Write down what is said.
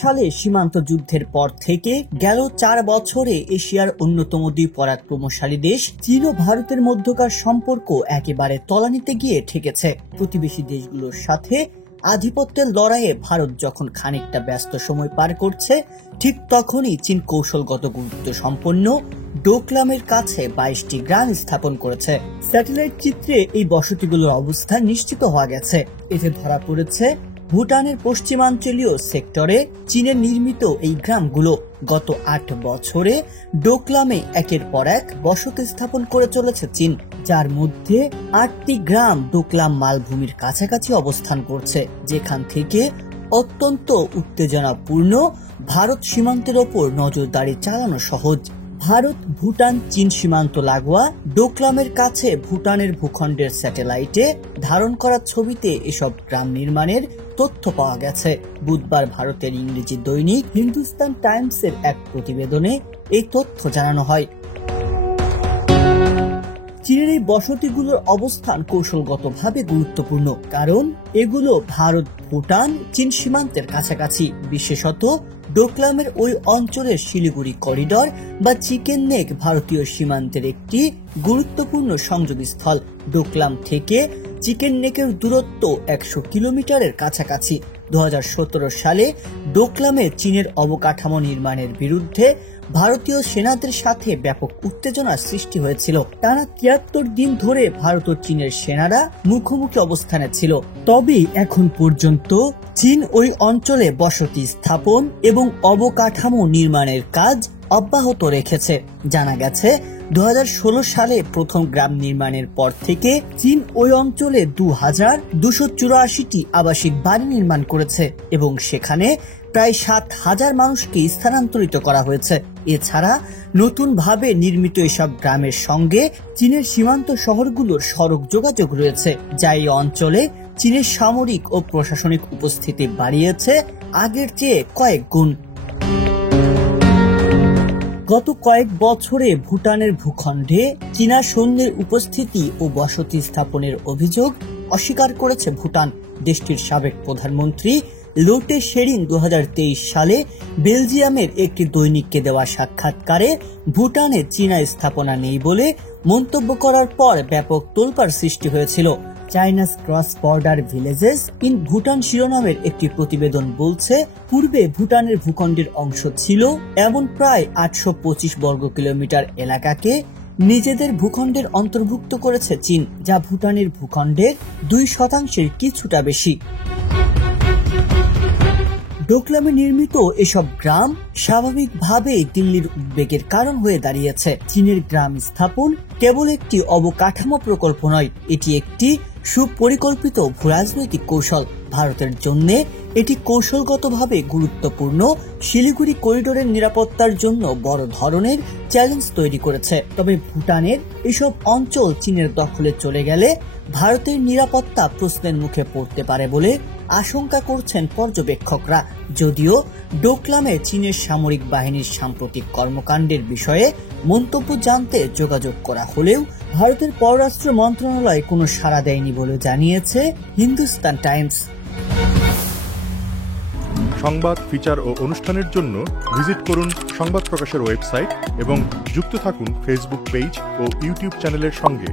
সালে সীমান্ত যুদ্ধের পর থেকে গেল 4 বছরে এশিয়ার অন্যতম দুই পরাক্রমশালী দেশ চীন ও ভারতের মধ্যকার সম্পর্ক একেবারে তলানিতে গিয়ে ঠেকেছে। প্রতিবেশী দেশগুলোর সাথে আধিপত্যের লড়াইয়ে ভারত যখন খানিকটা ব্যস্ত সময় পার করছে, ঠিক তখনই চীন কৌশলগত গুরুত্ব সম্পন্ন ডোকলামের কাছে 22টি গ্রাম স্থাপন করেছে। স্যাটেলাইট চিত্রে এই বসতিগুলোর অবস্থান নিশ্চিত হওয়া গেছে। এতে ধরা পড়েছে ভুটানের পশ্চিমাঞ্চলীয় সেক্টরে চীনের নির্মিত এই গ্রামগুলো গত 8 বছরে ডোকলামে একের পর এক বসতি স্থাপন করে চলেছে চীন, যার মধ্যে 8টি গ্রাম ডোকলাম মালভূমির কাছাকাছি অবস্থান করছে, যেখান থেকে অত্যন্ত উত্তেজনাপূর্ণ ভারত সীমান্তের ওপর নজরদারি চালানো সহজ। ভারত ভুটান চীন সীমান্ত লাগোয়া ডোকলামের কাছে ভুটানের ভূখণ্ডের স্যাটেলাইটে ধারণ করা ছবিতে এসব গ্রাম নির্মাণের তথ্য পাওয়া গেছে। বুধবার ভারতের ইংরেজি দৈনিক হিন্দুস্তান টাইমসের এক প্রতিবেদনে এই তথ্য জানানো হয়। চীনের এই বসতিগুলোর অবস্থান কৌশলগতভাবে গুরুত্বপূর্ণ, কারণ এগুলো ভারত ভুটান চীন সীমান্তের কাছাকাছি। বিশেষত ডোকলামের ওই অঞ্চলের শিলিগুড়ি করিডর বা চিকেন নেক ভারতীয় সীমান্তের একটি গুরুত্বপূর্ণ সংযোগস্থল। ডোকলাম থেকে চিকেন নেকের দূরত্ব 100 কিলোমিটারের কাছাকাছি। 2017 সালে ডোকলামে চীনের অবকাঠামো নির্মাণের বিরুদ্ধে ভারতীয় সেনাদের সাথে ব্যাপক উত্তেজনার সৃষ্টি হয়েছিল। টানা 73 দিন ধরে ভারত ও চীনের সেনারা মুখোমুখি অবস্থানে ছিল। তবে এখন পর্যন্ত চীন ওই অঞ্চলে বসতি স্থাপন এবং অবকাঠামো নির্মাণের কাজ অব্যাহত রেখেছে। জানা গেছে 2016 সালে প্রথম গ্রাম নির্মাণের পর থেকে চীন ওই অঞ্চলে 2284টি আবাসিক বাড়ি নির্মাণ করেছে এবং সেখানে প্রায় 7000 মানুষকে স্থানান্তরিত করা হয়েছে। এছাড়া নতুনভাবে নির্মিত এসব গ্রামের সঙ্গে চীনের সীমান্ত শহরগুলোর সড়ক যোগাযোগ রয়েছে, যা এই অঞ্চলে চীনের সামরিক ও প্রশাসনিক উপস্থিতি বাড়িয়েছে আগের চেয়ে কয়েক গুণ। গত কয়েক বছরে ভুটানের ভূখণ্ডে চীনা সৈন্যের উপস্থিতি ও বসতি স্থাপনের অভিযোগ অস্বীকার করেছে ভুটান। দেশটির সাবেক প্রধানমন্ত্রী লোটে শেরিং 2023 সালে বেলজিয়ামের একটি দৈনিককে দেওয়া সাক্ষাৎকারে ভুটানে চীনা স্থাপনা নেই বলে মন্তব্য করার পর ব্যাপক তোলপাড় সৃষ্টি হয়েছিল। China's cross border villages in Bhutan শিরোনামের একটি প্রতিবেদন বলছে, পূর্বে ভুটানের ভূখণ্ডের অংশ ছিল এমন প্রায় 825 বর্গ কিলোমিটার এলাকাকে নিজেদের ভূখণ্ডের অন্তর্ভুক্ত করেছে চীন, যা ভুটানের ভূখণ্ডের 2% কিছুটা বেশি। ডোকলামে নির্মিত এসব গ্রাম স্বাভাবিকভাবে দিল্লির উদ্বেগের কারণ হয়ে দাঁড়িয়েছে। চীনের গ্রাম স্থাপন কেবল একটি অবকাঠামো প্রকল্প নয়, এটি একটি সুপরিকল্পিত ভূরাজনৈতিক কৌশল। ভারতের জন্য এটি কৌশলগতভাবে গুরুত্বপূর্ণ শিলিগুড়ি করিডোরের নিরাপত্তার জন্য বড় ধরনের চ্যালেঞ্জ তৈরি করেছে। তবে ভুটানের এসব অঞ্চল চীনের দখলে চলে গেলে ভারতের নিরাপত্তা প্রশ্নের মুখে পড়তে পারে বলে আশঙ্কা করছেন পর্যবেক্ষকরা। যদিও ডোকলামে চীনের সামরিক বাহিনীর সাম্প্রতিক কর্মকাণ্ডের বিষয়ে মন্তব্য জানতে যোগাযোগ করা হলেও ভারতের পররাষ্ট্র মন্ত্রণালয় কোনো সাড়া দেয়নি বলে জানিয়েছে হিন্দুস্তান টাইমস। সংবাদ, ফিচার ও অনুষ্ঠানের জন্য ভিজিট করুন সংবাদ প্রকাশের ওয়েবসাইট এবং যুক্ত থাকুন ফেসবুক পেজ ও ইউটিউব চ্যানেলের সঙ্গে।